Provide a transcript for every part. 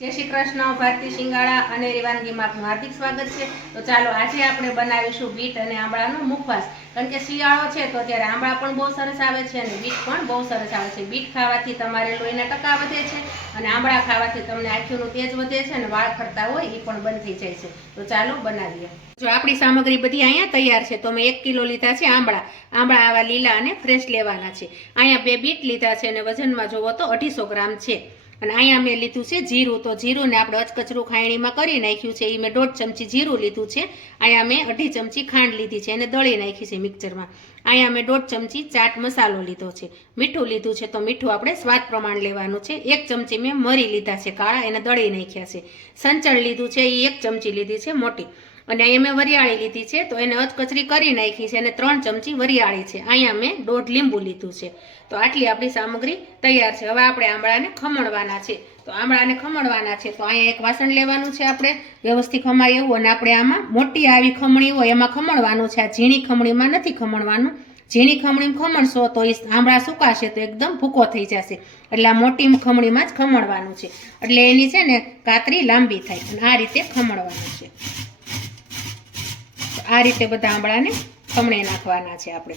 જય શ્રી કૃષ્ણ। ભારતી શિંગાળા અને વાનગીમાં આપનું હાર્દિક સ્વાગત છે। તો ચાલો આજે આપણે બનાવીશું બીટ અને આંબળાનો મુખવાસ। કારણ કે શિયાળો છે તો ત્યારે આંબળા પણ બહુ સરસ આવે છે અને બીટ પણ બહુ સરસ આવે છે। બીટ ખાવાથી તમારે લોહીના ટકા વધે છે અને આંબળા ખાવાથી તમને આંખોનું તેજ વધે છે અને વાળ ખરતા હોય એ પણ બંધ થઈ જાય છે। તો ચાલો બનાવીએ। જો આપણી સામગ્રી બધી અહીંયા તૈયાર છે। તો મેં 1 કિલો લીધા છે આંબળા। આંબળા આવા લીલા અને ફ્રેશ લેવાના છે। અહીંયા 2 બીટ લીધા છે અને વજનમાં જોવો તો 250 ગ્રામ છે। અને અહીંયા મેં લીધું છે જીરું। તો જીરુંને આપણે અચકચરું ખાયણીમાં કરી નાખ્યું છે। એ મેં 1.5 ચમચી જીરું લીધું છે। અહીંયા મેં 2.5 ચમચી ખાંડ લીધી છે અને દળી નાખી છે મિક્સરમાં। અહીંયા મેં 1.5 ચમચી ચાટ મસાલો લીધો છે। મીઠું લીધું છે તો મીઠું આપણે સ્વાદ પ્રમાણે લેવાનું છે। 1 ચમચી મેં મરી લીધા છે કાળા, એને દળી નાખ્યા છે। સંચળ લીધું છે એ 1 ચમચી લીધી છે મોટી। અને અહીંયા મેં વરિયાળી લીધી છે તો એને અચકચરી કરી નાખી છે અને 3 ચમચી વરિયાળી છે। અહીંયા મેં 1.5 લીંબુ લીધું છે। તો આટલી આપણી સામગ્રી તૈયાર છે। હવે આપણે આંબળાને ખમણવાના છે। તો આંબળાને ખમણવાના છે તો અહીંયા એક વાસણ લેવાનું છે આપણે વ્યવસ્થિત ખમાય એવું, અને આપણે આમાં મોટી આવી ખમણી હોય એમાં ખમણવાનું છે। આ ઝીણી ખમણીમાં નથી ખમણવાનું। ઝીણી ખમણીમાં ખમણશો તો એ આંબળા સુકાશે તો એકદમ ભૂકો થઈ જશે। એટલે આ મોટી ખમણીમાં જ ખમણવાનું છે, એટલે એની છે ને કાતરી લાંબી થાય અને આ રીતે ખમણવાનું છે। આ રીતે બધા આંબળાને ખમણી નાખવાના છે આપણે।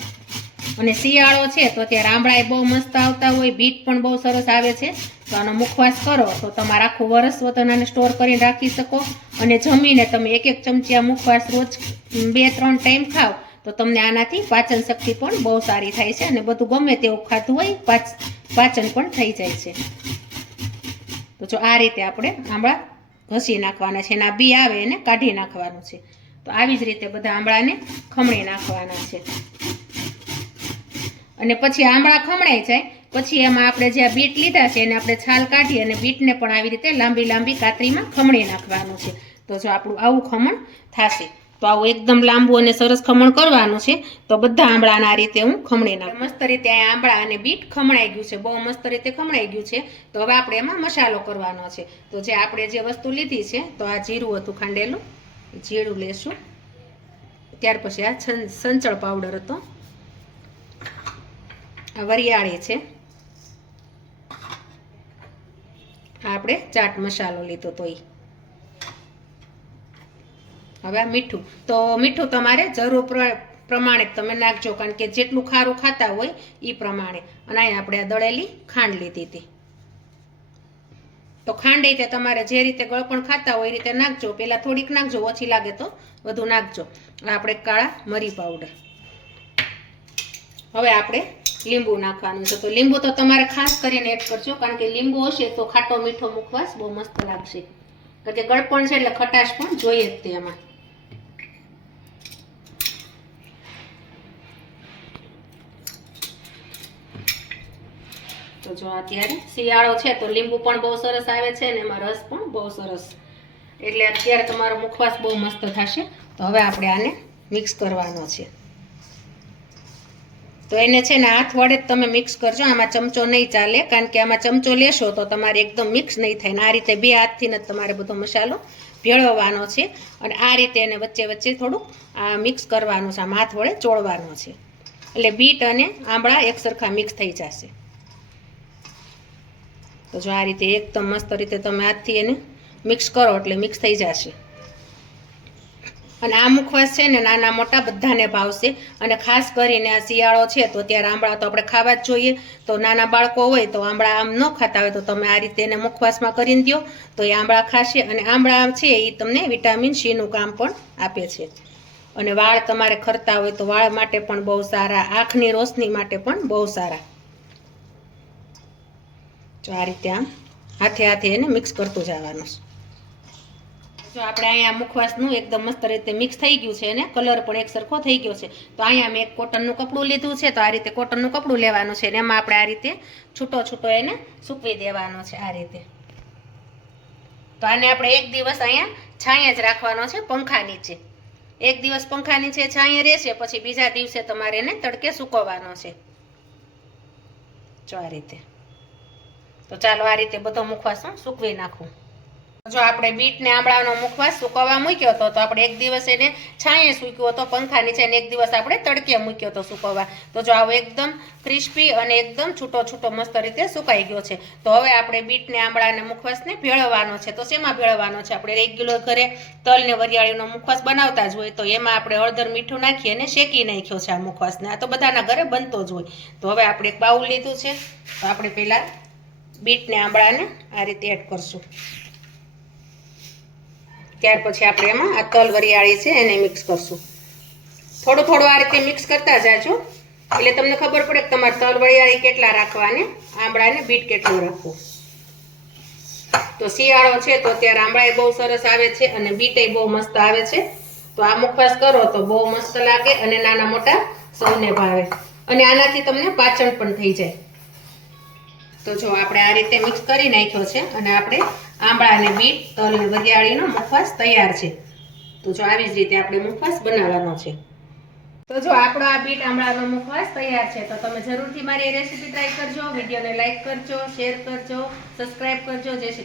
અને શિયાળો છે તો ત્યારે આંબળા બહુ મસ્ત આવતા હોય, બીટ પણ બહુ સરસ આવે છે। તો આનો મુખવાસ કરો તો તમારે આખું વરસ વતનાને સ્ટોર કરીને રાખી શકો। અને જમીને તમે 1-1 ચમચી આ મુખવાસ રોજ 2-3 ટાઈમ ખાઓ તો તમને આનાથી પાચન શક્તિ પણ બહુ સારી થાય છે અને બધું ગમે તેવું ખાતું હોય પાચન પણ થઈ જાય છે। તો જો આ રીતે આપણે આંબળા ઘસી નાખવાના છે, એના બી આવે એને કાઢી નાખવાનું છે। તો આવી જ રીતે બધા આંબળાને ખમણી નાખવાના છે। અને પછી આંબળા ખમણાઈ જાય પછી એમાં આપણે જે બીટ લીધા છે એને આપણે છાલ કાઢી અને બીટને પણ આવી રીતે લાંબી લાંબી કાતરીમાં ખમણી નાખવાનું છે। તો જો આપણું આવું ખમણ થશે। તો આવું એકદમ લાંબુ અને સરસ ખમણ કરવાનું છે। તો બધા આંબળાના આ રીતે હું ખમણી નાખું। મસ્ત રીતે અહીંયા આંબળા અને બીટ ખમણાઈ ગયું છે, બહુ મસ્ત રીતે ખમણાઈ ગયું છે। તો હવે આપણે એમાં મસાલો કરવાનો છે। તો જે આપણે જે વસ્તુ લીધી છે તો આ જીરું હતું ખાંડેલું, જીરું લેશું। ત્યાર પછી આ સંચળ પાવડર હતો, આ વરિયાળી છે, આપણે ચાટ મસાલો લીધો તો એ। હવે મીઠું, તો મીઠું તમારે જરૂર પ્રમાણે તમે નાખજો, કારણ કે જેટલું ખારું ખાતા હોય એ પ્રમાણે। અને અહીંયા આપણે આ દળેલી ખાંડ લીધી હતી। તો ખાંડ એ તમારે જે રીતે ગળપણ ખાતા હોય એ રીતે નાખજો। પહેલાં થોડીક નાખજો, ઓછી લાગે તો વધુ નાખજો। આપણે કાળા મરી પાવડર। હવે આપણે લીંબુ નાખવાનું છે। તો લીંબુ તો તમારે ખાસ કરીને એડ કરજો, કારણ કે લીંબુ હશે તો ખાટો મીઠો મુખવાસ બહુ મસ્ત લાગશે। કારણ કે ગળપણ છે એટલે ખટાશ પણ જોઈએ જ તે એમાં। તો જો અત્યારે શિયાળો છે તો લીંબુ પણ બહુ સરસ આવે છે અને એમાં રસ પણ બહુ સરસ, એટલે અત્યારે તમારો મુખવાસ બહુ મસ્ત થશે। તો હવે આપણે આને મિક્સ કરવાનો છે। તો એને છે ને હાથ વડે જ તમે મિક્સ કરજો, આમાં ચમચો નહીં ચાલે, કારણ કે આમાં ચમચો લેશો તો તમારે એકદમ મિક્સ નહીં થાય। ને આ રીતે 2 હાથથી જ તમારે બધો મસાલો ભેળવવાનો છે અને આ રીતે એને વચ્ચે વચ્ચે થોડુંક મિક્સ કરવાનું છે, આમ હાથ વડે ચોળવાનો છે, એટલે બીટ અને આંબળા એક સરખા મિક્સ થઈ જશે। તો જો આ રીતે એકદમ મસ્ત રીતે તમે હાથથી એને મિક્સ કરો એટલે મિક્સ થઈ જશે। અને આ મુખવાસ છે ને નાના મોટા બધાને ભાવશે। અને ખાસ કરીને આ શિયાળો છે તો ત્યારે આંબળા તો આપણે ખાવા જ જોઈએ। તો નાના બાળકો હોય તો આંબળા આમ ન ખાતા હોય તો તમે આ રીતે એને મુખવાસમાં કરીને દો તો એ આંબળા ખાશે। અને આંબળા છે એ તમને વિટામિન સીનું કામ પણ આપે છે। અને વાળ તમારે ખરતા હોય તો વાળ માટે પણ બહુ સારા, આંખની રોશની માટે પણ બહુ સારા। તો આ રીતે આમ હાથે હાથે એને મિક્સ કરતું જવાનું છે। જો આપણે અહીંયા મુખવાસનું એકદમ મસ્ત રીતે મિક્સ થઈ ગયું છે અને કલર પણ એક સરખો થઈ ગયો છે। તો અહીંયા મેં એક કોટનનું કપડું લીધું છે। તો આ રીતે કોટનનું કપડું લેવાનું છે અને એમાં આપણે આ રીતે છૂટો છૂટો એને સૂકવી દેવાનો છે આ રીતે। તો આને આપણે 1 દિવસ અહીંયા છાંયે જ રાખવાનો છે, પંખા નીચે। 1 દિવસ પંખા નીચે છાંયે રહેશે પછી બીજા દિવસે તમારે એને તડકે સૂકવવાનો છે। જો આ રીતે। તો ચાલો આ રીતે બધો મુખવાસ સૂકવી નાખું। જો આપણે બીટ ને આંબળાનો મુખવાસ સુકવવા મૂક્યો હતો તો આપણે એક દિવસ એને છાંયે સૂક્યો હતો પંખા નીચે, અને એક દિવસ આપણે તડકે મૂક્યો હતો સુકવવા. તો જો આવો એકદમ ક્રિસ્પી અને એકદમ છૂટો છૂટો મસ્ત રીતે સુકાઈ ગયો છે. તો હવે આપણે બીટ ને આંબળાને મુખવાસને ભેળવવાનો છે. તો શેમાં ભેળવવાનો છે? આપણે રેગ્યુલર ઘરે તલ ને વરિયાળીનો મુખવાસ બનાવતા જ હોય, તો એમાં આપણે હળદર મીઠું નાખી અને શેકી નાખ્યો છે આ મુખવાસને. આ તો બધાના ઘરે બનતો જ હોય. તો હવે આપણે એક બાઉલ લીધું છે. તો આપણે પહેલા બીટ ને આંબળાને આ રીતે એડ કરશું. ત્યાર પછી આપણે એમાં આ તલ વરિયાળી છે એને મિક્સ કરશું. થોડું થોડું આ રીતે મિક્સ કરતા જાજો, એટલે તમને ખબર પડે કે તમારે તલ વરિયાળી કેટલા રાખવા અને આંબળાને બીટ કેટલું રાખવું. તો શિયાળો છે તો અત્યારે આંબળાએ બહુ સરસ આવે છે અને બીટે બહુ મસ્ત આવે છે. તો આ મુખવાસ કરો તો બહુ મસ્ત લાગે અને નાના મોટા સૌને ભાવે, અને આનાથી તમને પાચન પણ થઈ જાય. તો જો આપણે આ રીતે મિક્સ કરી નાખ્યો છે અને આપણે આંબળા અને બીટ તલ ને વરિયાળીનો મુખવાસ તૈયાર છે. તો જો આવી જ રીતે આપણે મુખવાસ બનાવવાનો છે. તો જો આપણો આ બીટ આંબળાનો મુખવાસ તૈયાર છે. તો તમે જરૂરથી મારી રેસીપી ટ્રાય કરજો, વિડીયોને લાઈક કરજો, શેર કરજો, સબસ્ક્રાઇબ કરજો. જય શ્રી